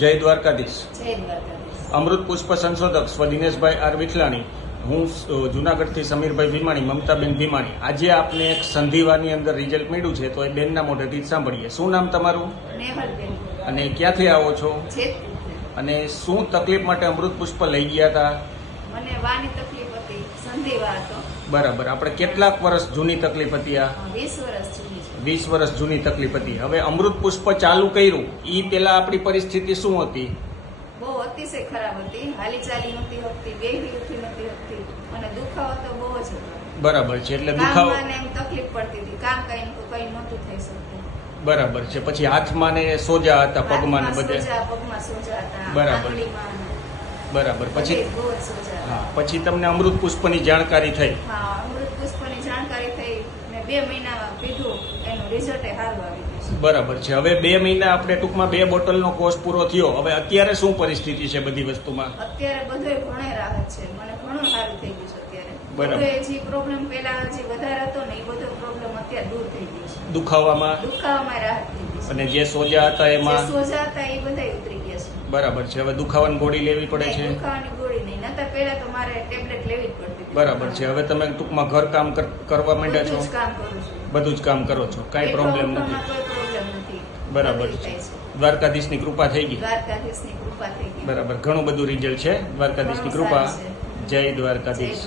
જય દ્વારકાધીશ. અમૃત પુષ્પ સંશોધક સ્વ દિનેશભાઈ આર વિઠલાણી હું જુનાગઢથી સમીરભાઈ ભીમાણી મમતાબેન ભીમાણી. આજે આપને એક સંધિવાની અંદર રિઝલ્ટ મળ્યું છે તો એ બેનના મોઢેથી સાંભળીએ. શું નામ તમારું? અને ક્યાંથી આવો છો? અને શું તકલીફ માટે અમૃત પુષ્પ લઈ ગયા હતા મને વાની તકલીફ હતી સંધિવા હતો. બરાબર. આપણે કેટલાક વર્ષ જૂની તકલીફ હતી આ? વીસ વર્ષ જૂની. છે વીસ વર્ષ જૂની તકલીફ હતી. હવે અમૃત પુષ્પ ચાલુ કર્યું. એ પેલા આપણી પરિસ્થિતિ શું હતી? બહુ અતિશય ખરાબ હતી. હાલી ચાલી નહોતી શકતી બેહી ઉઠી નહોતી હતી. અને દુખાવો તો બહુ જ હતો. બરાબર છે એટલે દુખાવો એમ તકલીફ પડતી હતી. કામ કઈ કઈ નહોતું થઈ શકતું. બરાબર છે. પછી હાથમાં ને સોજા હતા પગમાં ને બધે? સોજા, પગમાં સોજા હતા બરાબર. બરાબર. પછી હતા. હા પછી તમને અમૃત પુષ્પની જાણકારી થઈ? હા અમૃત પુષ્પની જાણકારી થઈ મેં બે મહિના પીધું એનું રિઝલ્ટ સારું આવી ગયું બરાબર છે. હવે બે મહિના આપણે ટૂંકમાં બે બોટલનો કોર્સ પૂરો થયો. હવે અત્યારે શું પરિસ્થિતિ છે બધી વસ્તુમાં? અત્યારે બધું ઘણે રાહત છે. મને ઘણું સારું થઈ ગયું છે અત્યારે. બરાબર. જે પ્રોબ્લેમ પહેલા જે વધારે હતો ને એ બધો પ્રોબ્લેમ અત્યારે દૂર થઈ ગયો છે. દુખાવામાં? દુખાવામાં રાહત થઈ ગઈ અને જે સોજા હતા એમાં? સોજા હતા એ બધા ઉતરી બરાબર છે. હવે દુખાવાની ગોળી લેવી પડે છે. દુખાવાની ગોળી નહીં. નતર પહેલા તો મારે ટેબ્લેટ લેવી જ પડતી બરાબર છે. હવે તમે ટૂંકમાં ઘર કામ કર- કરવા માંડ્યા છો? બધું જ કામ કરું છું. કાંઈ પ્રોબ્લેમ નથી. બરાબર છે. દ્વારકાધીશની કૃપા થઈ ગઈ. દ્વારકાધીશની કૃપા થઈ ગઈ. બરાબર. ઘણું બધું રિઝલ્ટ છે. દ્વારકાધીશની કૃપા. જય દ્વારકાધીશ.